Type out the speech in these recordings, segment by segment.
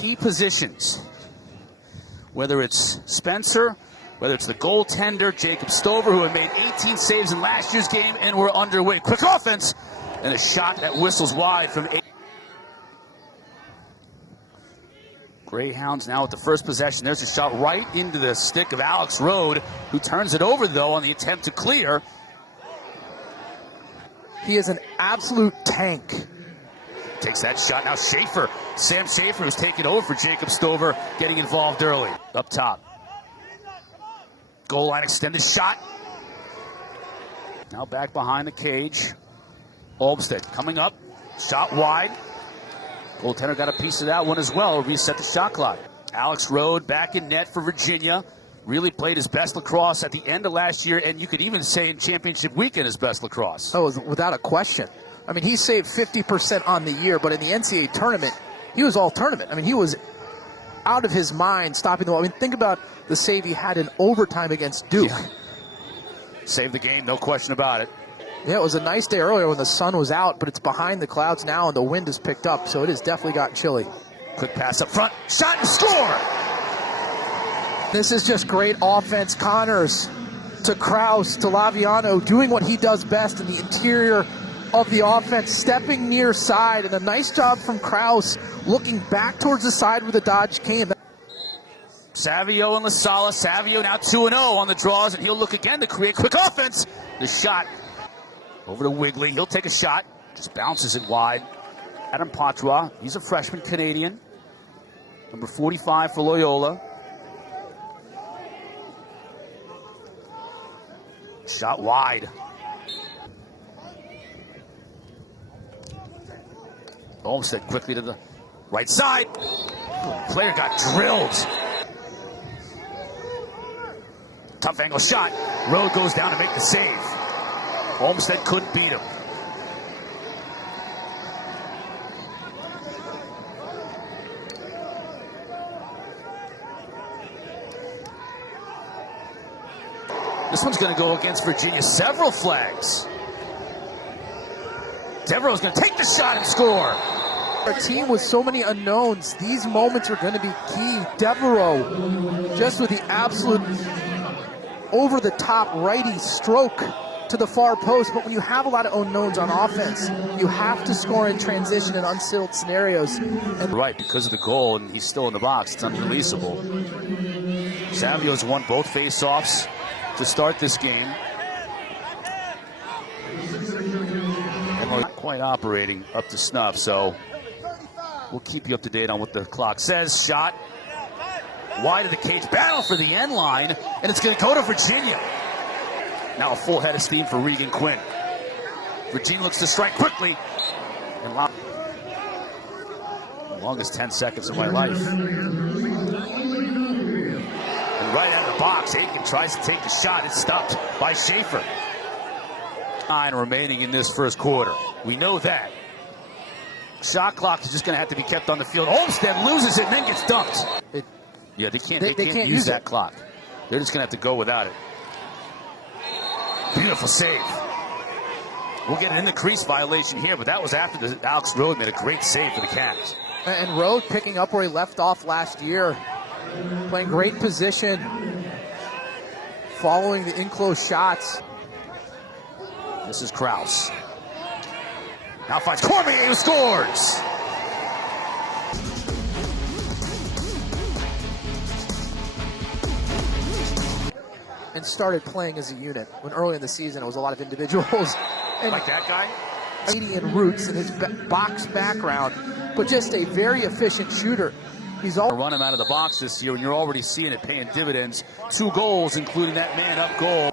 key positions. Whether it's Spencer, whether it's the goaltender, Jacob Stover, who had made 18 saves in last year's game, and we're underway. Quick offense, and a shot that whistles wide from 8. Greyhounds now with the first possession. There's a shot right into the stick of Alex Rode, who turns it over, though, on the attempt to clear. He is an absolute tank. Takes that shot. Now Shafer, Sam Shafer, who's taken over for Jacob Stover, getting involved early. Up top. Goal line extended shot. Now back behind the cage. Olmstead coming up. Shot wide. Goaltender got a piece of that one as well. Reset the shot clock. Alex Rode back in net for Virginia. Really played his best lacrosse at the end of last year, and you could even say in championship weekend his best lacrosse. Oh, without a question. I mean, he saved 50% on the year, but in the NCAA tournament, he was all tournament. I mean, he was out of his mind stopping the ball. I mean, think about the save he had in overtime against Duke. Yeah. Saved the game, no question about it. Yeah, it was a nice day earlier when the sun was out, but it's behind the clouds now and the wind has picked up, so it has definitely gotten chilly. Quick pass up front, shot and score! This is just great offense. Connors to Kraus to Laviano, doing what he does best in the interior of the offense, stepping near side, and a nice job from Kraus looking back towards the side where the dodge came. Savio and LaSala. Savio now 2-0 on the draws, and he'll look again to create quick offense. The shot over to Wigley. He'll take a shot. Just bounces it wide. Adam Patois, he's a freshman Canadian. Number 45 for Loyola. Shot wide. Olmstead quickly to the right side. Player got drilled. Tough angle shot. Rode goes down to make the save. Olmstead couldn't beat him. This one's going to go against Virginia. Several flags. Devereaux's going to take the shot and score. Our team with so many unknowns, these moments are going to be key. Devereaux just with the absolute over-the-top righty stroke to the far post. But when you have a lot of unknowns on offense, you have to score in transition and unsealed scenarios. And right, because of the goal, and he's still in the box. It's unreleasable. Savio's won both face-offs to start this game. And not quite operating up to snuff, so we'll keep you up to date on what the clock says. Shot wide of the cage, battle for the end line, and it's going to go to Virginia. Now a full head of steam for Regan Quinn. Virginia looks to strike quickly. And the longest 10 seconds of my life. And right out of the box, Aiken tries to take the shot. It's stopped by Shafer. 9 remaining in this first quarter. We know that. Shot clock is just going to have to be kept on the field. Olmstead loses it and then gets dumped. Yeah, they can't use that clock. They're just going to have to go without it. Beautiful save. We'll get an in the crease violation here, but that was after Alex Rode made a great save for the Cavs. And Rode picking up where he left off last year. Playing great position. Following the in-close shots. This is Kraus. Now finds Cormier, who scores! And started playing as a unit when early in the season it was a lot of individuals. And like that guy? Canadian roots and his box background, but just a very efficient shooter. He's all run him out of the box this year, and you're already seeing it paying dividends. 2 goals, including that man-up goal.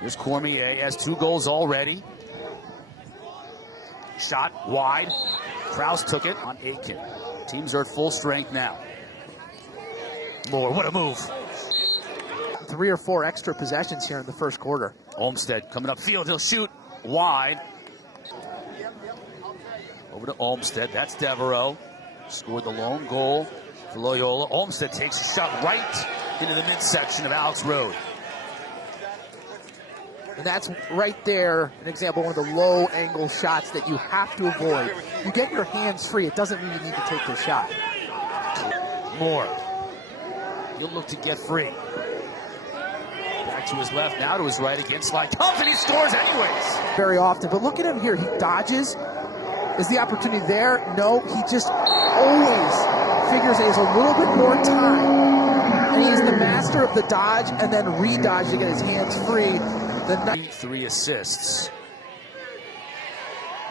Here's Cormier, has 2 goals already. Shot wide. Kraus took it on Aiken. Teams are at full strength now. Moore, what a move. 3 or 4 extra possessions here in the first quarter. Olmstead coming upfield, he'll shoot wide. Over to Olmstead, that's Devereaux. Scored the lone goal for Loyola. Olmstead takes a shot right into the midsection of Alex Rode. And that's right there an example of one of the low angle shots that you have to avoid. You get your hands free, it doesn't mean you need to take the shot. Moore. He'll look to get free. Back to his left, now to his right against Lacrosse, and he scores anyways. Very often, but look at him here. He dodges. Is the opportunity there? No, he just always figures he has a little bit more time. And he's the master of the dodge and then re-dodge to get his hands free. The 3 assists.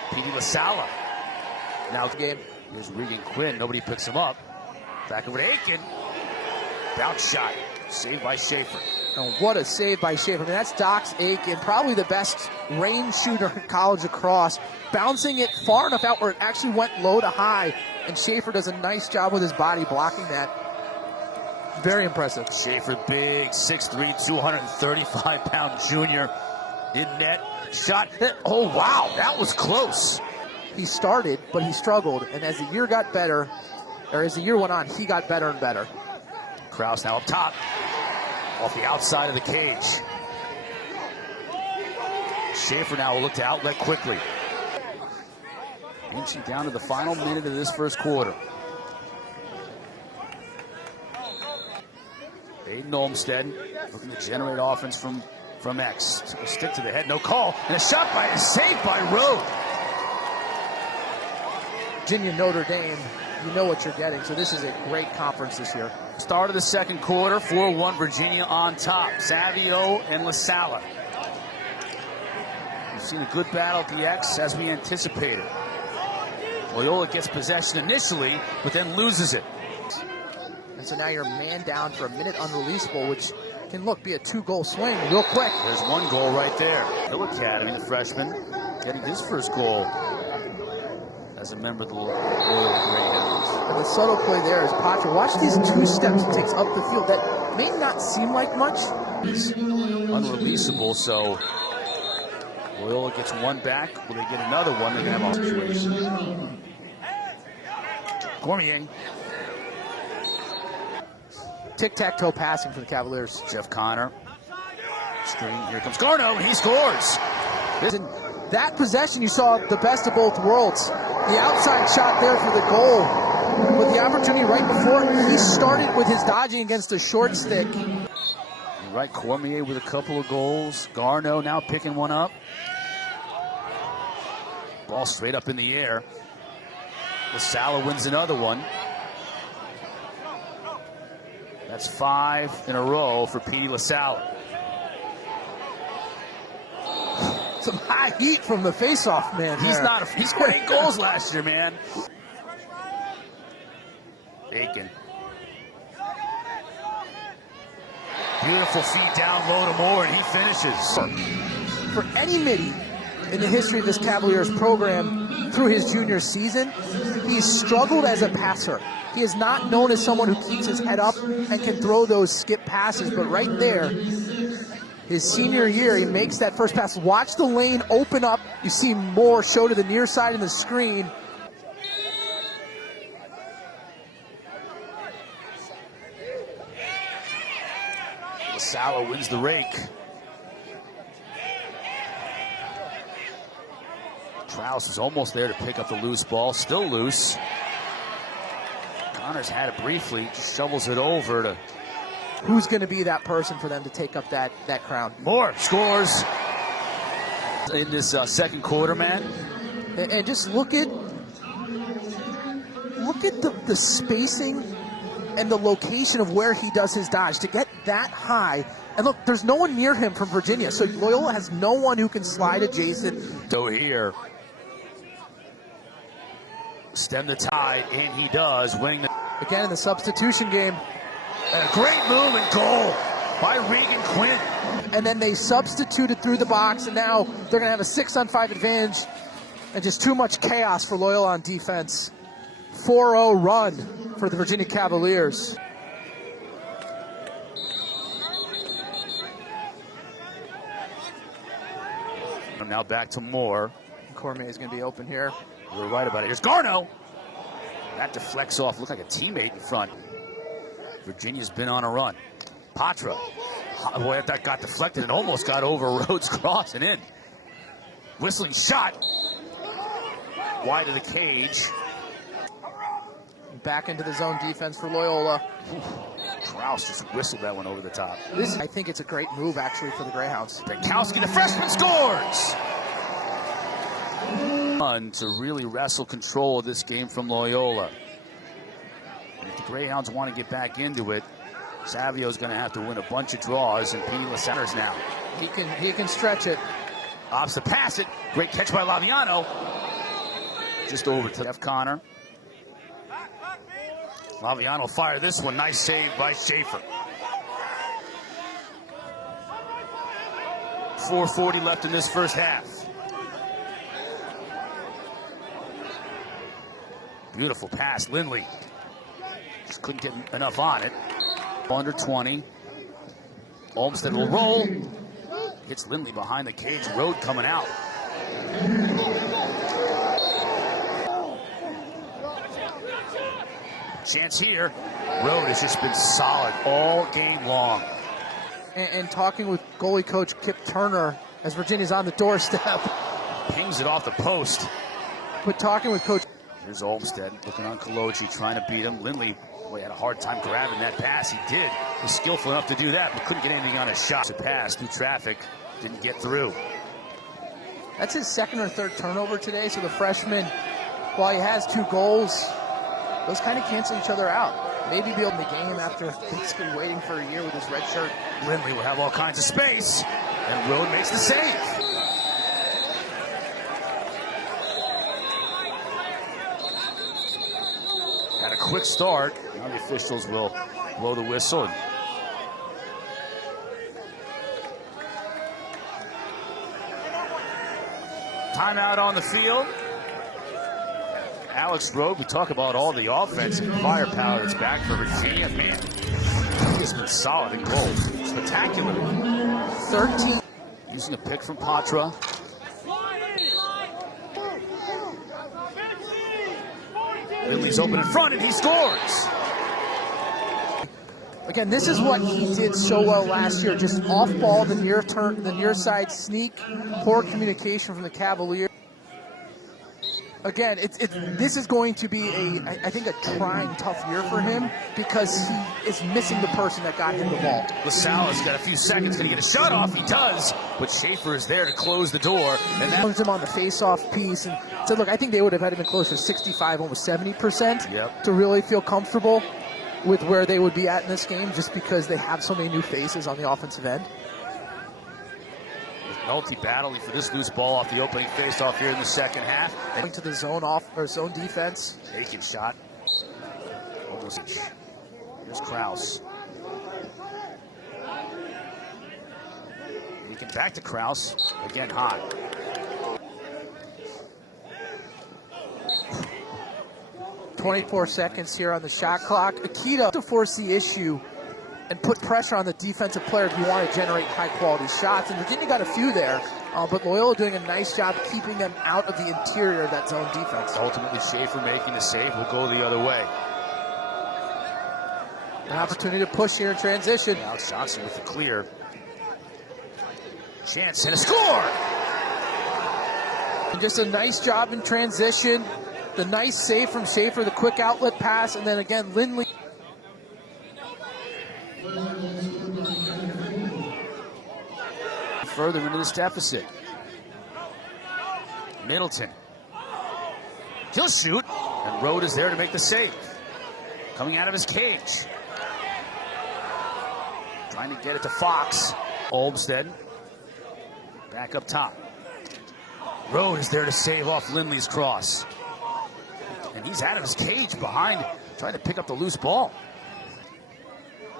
Petey LaSala. Now game. Here's Regan Quinn. Nobody picks him up. Back over to Aiken. Bounce shot. Saved by Shafer. And what a save by Shafer. I mean, that's Doc's Aiken, probably the best range shooter in college lacrosse. Bouncing it far enough out where it actually went low to high. And Shafer does a nice job with his body blocking that. Very impressive. Shafer, big, 6'3", 235-pound junior in net. Shot. Oh, wow, that was close. He started, but he struggled. And as the year got better, or as the year went on, he got better and better. Krause now up top, off the outside of the cage. Shafer now will look to outlet quickly. Inching down to the final minute of this first quarter. Aiden Olmstead looking to generate offense from X. A stick to the head, no call, and a shot saved by Rode. Virginia, Notre Dame, you know what you're getting, so this is a great conference this year. Start of the second quarter, 4-1 Virginia on top. Savio and LaSala. We've seen a good battle at the X as we anticipated. Loyola gets possession initially, but then loses it. And so now you're man down for a minute unreleasable, which can be a 2-goal swing real quick. There's 1 goal right there. Hill Academy, the freshman, getting his first goal as a member of the Loyola Greyhounds. And the subtle play there is Patra. Watch these 2 steps he takes up the field. That may not seem like much. It's unreleasable, so Loyola gets 1 back. Will they get another one? They're going to have a situation. Cormier. Tic-tac-toe passing for the Cavaliers. Jeff Connor. Screen. Here comes Garno, and he scores. In that possession, you saw the best of both worlds. The outside shot there for the goal. But the opportunity right before, he started with his dodging against a short stick. You're right, Cormier with a couple of goals. Garno now picking one up. Ball straight up in the air. LaSala wins another one. That's 5 in a row for Petey LaSala. Some high heat from the face-off man. He's scored 8 goals last year, man. Aiken. Beautiful feed down low to Moore, and he finishes. For any midi in the history of this Cavaliers program through his junior season, he's struggled as a passer. He is not known as someone who keeps his head up and can throw those skip passes, but right there, his senior year, he makes that first pass. Watch the lane open up. You see Moore show to the near side in the screen. LaSala wins the rake. Trouse is almost there to pick up the loose ball. Still loose. Connors had it briefly. Just shovels it over to... Who's going to be that person for them to take up that crown? Moore scores in this second quarter, man. And just look at the spacing and the location of where he does his dodge to get that high. And look, there's no one near him from Virginia, so Loyola has no one who can slide adjacent. So here, stem the tide, and he does, winning the... Again in the substitution game. A great move and goal by Regan Quinn. And then they substituted through the box, and now they're going to have a 6-on-5 advantage. And just too much chaos for Loyola on defense. 4-0 run for the Virginia Cavaliers. Now back to Moore. Cormier is going to be open here. We were right about it. Here's Garno. That deflects off. Looked like a teammate in front. Virginia's been on a run. Patra Oh, boy, that got deflected and almost got over Rhodes' cross and in. Whistling shot. Wide of the cage. Back into the zone defense for Loyola. Krause just whistled that one over the top. I think it's a great move, actually, for the Greyhounds. Bukowski, the freshman, scores! To really wrestle control of this game from Loyola. And if the Greyhounds want to get back into it, Savio's going to have to win a bunch of draws, and Petey Lasanders now. He can stretch it. Opts to pass it. Great catch by Laviano. Just over to Jeff Connor. Laviano fire this one. Nice save by Shafer. 4:40 left in this first half. Beautiful pass, Lindley. Just couldn't get enough on it. Under 20. Olmsted will roll. Hits Lindley behind the cage. Rode coming out. Chance here. Rode has just been solid all game long. And talking with goalie coach Kip Turner as Virginia's on the doorstep. Pings it off the post. But talking with coach. Here's Olmsted looking on Collegiate, trying to beat him. Lindley, boy, had a hard time grabbing that pass. He did. He was skillful enough to do that, but couldn't get anything on his shot. To pass through traffic, didn't get through. That's his second or third turnover today, so the freshman, while he has 2 goals, those kind of cancel each other out. Maybe be able to game after basically waiting for a year with his red shirt. Lindley will have all kinds of space, and Rode makes the save. Had a quick start. Now the officials will blow the whistle. Timeout on the field. Alex Rode, we talk about all the offensive firepower that's back for Virginia. Man, he has been solid in goal. Spectacular. 13. Using a pick from Patra. Lindley's open in front, and he scores. Again, this is what he did so well last year. Just off ball, the near side sneak, poor communication from the Cavaliers. Again, this is going to be I think a trying, tough year for him because he is missing the person that got him the ball. LaSalle's got a few seconds, going to get a shot off. He does, but Shafer is there to close the door. And that puts him on the face-off piece and said, look, I think they would have had him closer to 65, almost 70% to really feel comfortable with where they would be at in this game just because they have so many new faces on the offensive end. Nolte battling for this loose ball off the opening face-off here in the second half. Going to the zone zone defense. Taking shot. Here's Krause. Leaking back to Krause. Again high. .24 seconds here on the shot clock. Akita to force the issue and put pressure on the defensive player if you want to generate high-quality shots. And Virginia got a few there, but Loyola doing a nice job keeping them out of the interior of that zone defense. Ultimately, Shafer making the save will go the other way. An opportunity to push here in transition. Alex Johnson with the clear. Chance and a score! And just a nice job in transition. The nice save from Shafer, the quick outlet pass, and then again, Lindley. Further into this deficit. Middleton. He'll shoot, and Rode is there to make the save. Coming out of his cage. Trying to get it to Fox. Olmsted. Back up top. Rode is there to save off Lindley's cross. And he's out of his cage behind, trying to pick up the loose ball.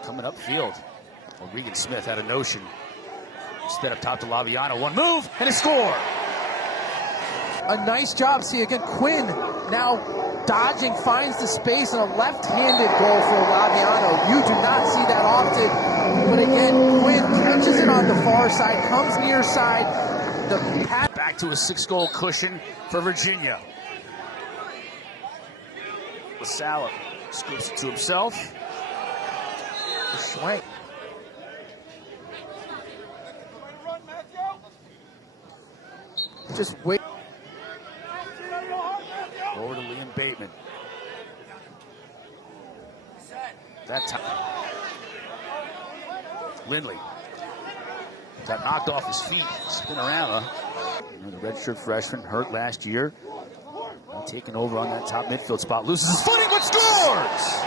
Coming upfield. Well, Regan Smith had a notion. Instead up top to Laviano. One move and a score. A nice job. See again, Quinn now dodging, finds the space, and a left-handed goal for Laviano. You do not see that often. But again, Quinn catches it on the far side, comes near side. The pass back to a 6-goal cushion for Virginia. LaSalle scoops it to himself. Schwank. just wait. Over to Liam Bateman. That time. Lindley. Got knocked off his feet. Spin around, The redshirt freshman, hurt last year. Now taking over on that top midfield spot. Loses his footing, but scores!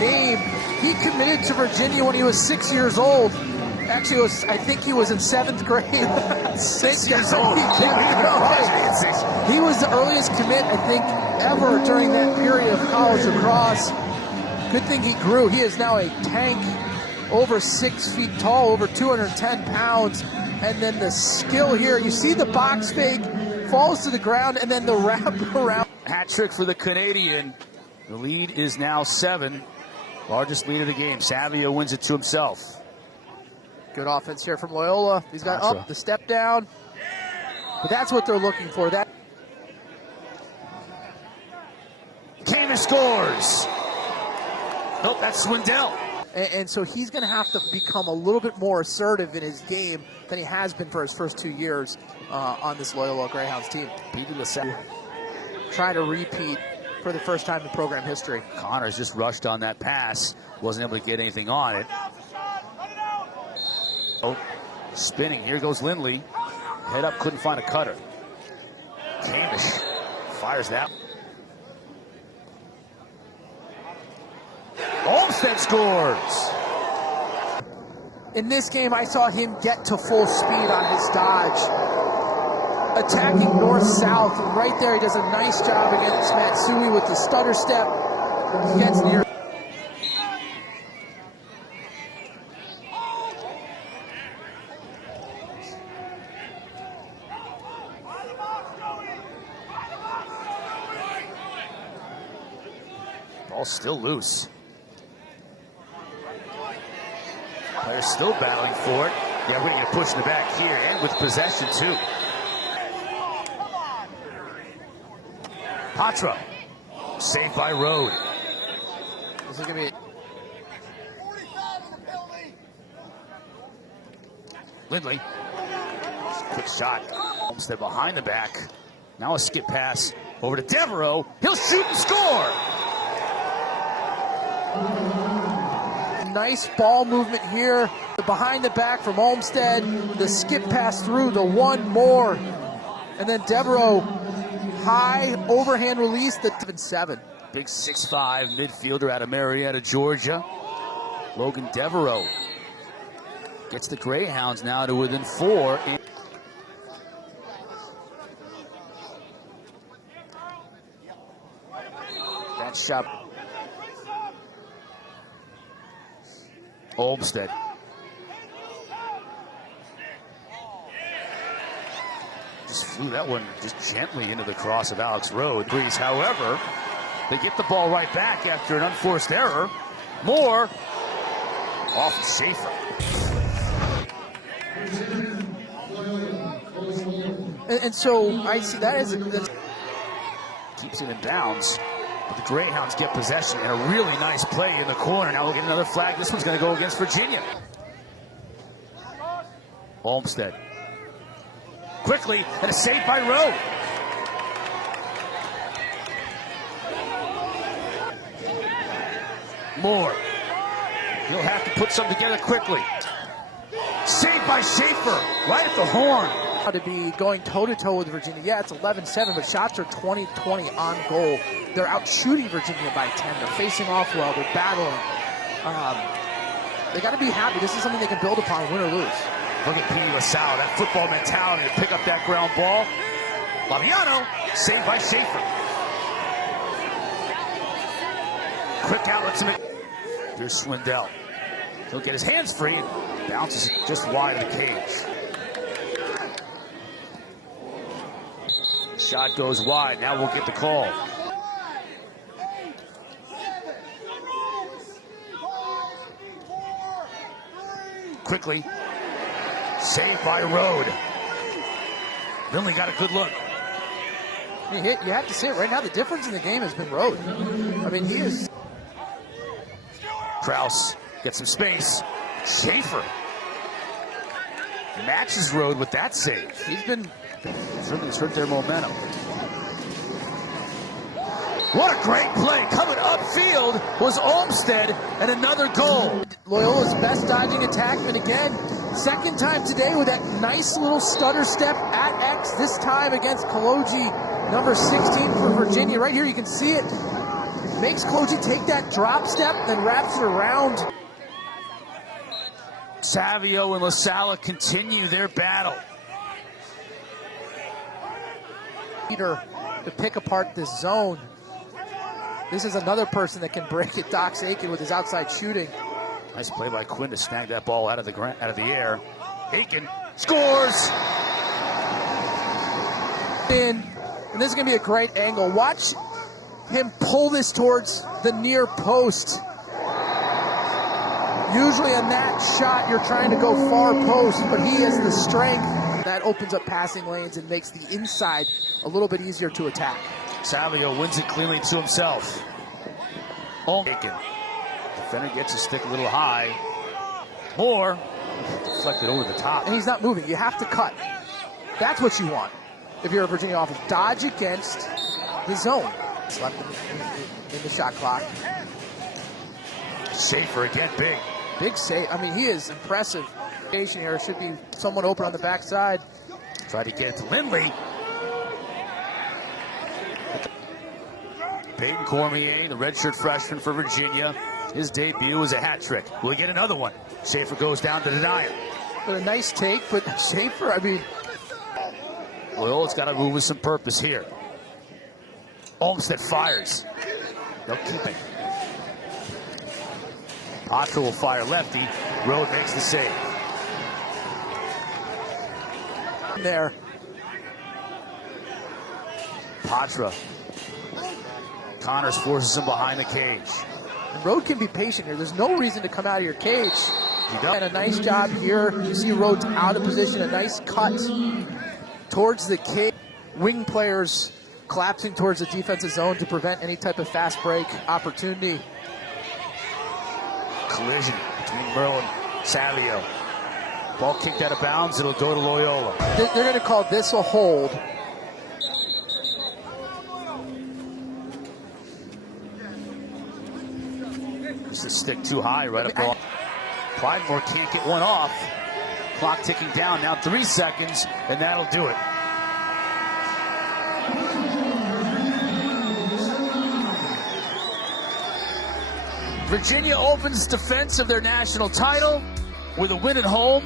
Name. He committed to Virginia when he was 6 years old. Actually, I think he was in 7th grade. 6 years old. He was the earliest commit, I think, ever during that period of college lacrosse. Good thing he grew. He is now a tank, over 6 feet tall, over 210 pounds. And then the skill here, you see the box fake, falls to the ground, and then the wrap around. Hat trick for the Canadian. The lead is now 7. Largest lead of the game. Savio wins it to himself. Good offense here from Loyola. He's got up the step down. But that's what they're looking for. That Kaner scores. Nope, that's Swindell. And so he's going to have to become a little bit more assertive in his game than he has been for his first 2 years on this Loyola Greyhounds team. Trying to repeat for the first time in program history. Connors just rushed on that pass. Wasn't able to get anything on it. Oh, spinning. Here goes Lindley. Head up, couldn't find a cutter. Camish fires that. Olmsted scores. In this game, I saw him get to full speed on his dodge. Attacking north-south. Right there, he does a nice job against Matsui with the stutter step. He gets near. Ball's still loose. Players still battling for it. Yeah, we're going to get pushed in the back here, and with possession, too. Patra. Saved by Rode. This is going to be... Lindley. Quick shot. Olmsted behind the back. Now a skip pass over to Devereaux. He'll shoot and score! Nice ball movement here. Behind the back from Olmsted. The skip pass through, the one more. And then Devereaux, high overhand release, the 7. Big 6'5" midfielder out of Marietta, Georgia. Logan Devereaux gets the Greyhounds now to within 4. That shot. Olmsted. Just flew that one just gently into the cross of Alex Rode. However, they get the ball right back after an unforced error. Moore off Shafer. And so I see that as keeps it in bounds. But the Greyhounds get possession and a really nice play in the corner. Now we'll get another flag. This one's going to go against Virginia. Olmsted. Quickly, and a save by Rode. Moore. He'll have to put something together quickly. Saved by Shafer, right at the horn. To be going toe-to-toe with Virginia. Yeah, it's 11-7, but shots are 20-20 on goal. They're out shooting Virginia by 10. They're facing off well. They're battling. They got to be happy. This is something they can build upon, win or lose. Look at Petey LaSalle, that football mentality to pick up that ground ball. Laviano, saved by Shafer. Quick outlet to the... Here's Swindell. He'll get his hands free and bounces it just wide of the cage. Shot goes wide. Now we'll get the call. Quickly. Saved by Rode. Lindley got a good look. You have to say it right now. The difference in the game has been Rode. I mean, he is. Kraus gets some space. Shafer matches Rode with that save. He's been Certainly hurt their momentum. What a great play. Coming upfield was Olmsted, and another goal. Loyola's best dodging attackman again. Second time today with that nice little stutter step at X, this time against collegiate number 16 for Virginia. Right here you can see it. Makes collegiate take that drop step, then wraps it around. Savio and LaSala continue their battle. Peter to pick apart this zone. This is another person that can break it. Dox Aiken with his outside shooting. Nice play by Quinn to snag that ball out of the air. Aiken scores. And this is going to be a great angle. Watch him pull this towards the near post. Usually on that shot, you're trying to go far post, but he has the strength. That opens up passing lanes and makes the inside a little bit easier to attack. Savio wins it cleanly to himself. Aiken. Defender gets his stick a little high. Moore deflected over the top. And he's not moving. You have to cut. That's what you want if you're a Virginia offense. Dodge against the zone. It's left in the shot clock. Shafer again, big. Big save. I mean, he is impressive. Here should be someone open on the backside. Try to get it to Lindley. Peyton Cormier, the redshirt freshman for Virginia. His debut was a hat trick. Will he get another one? Shafer goes down to deny it. But a nice take, but Shafer, I mean. Loyola's got to move with some purpose here. Olmsted fires. They'll keep it. Patra will fire lefty. Rode makes the save. There. Patra. Connors forces him behind the cage. And Rode can be patient here. There's no reason to come out of your cage. And a nice job here. You see Rhodes out of position. A nice cut towards the cage. Wing players collapsing towards the defensive zone to prevent any type of fast break opportunity. Collision between Merle and Savio. Ball kicked out of bounds. It'll go to Loyola. They're going to call this a hold. Just a stick too high right up the line. Pridemore can't get one off. Clock ticking down. Now 3 seconds, and that'll do it. Virginia opens defense of their national title with a win at home.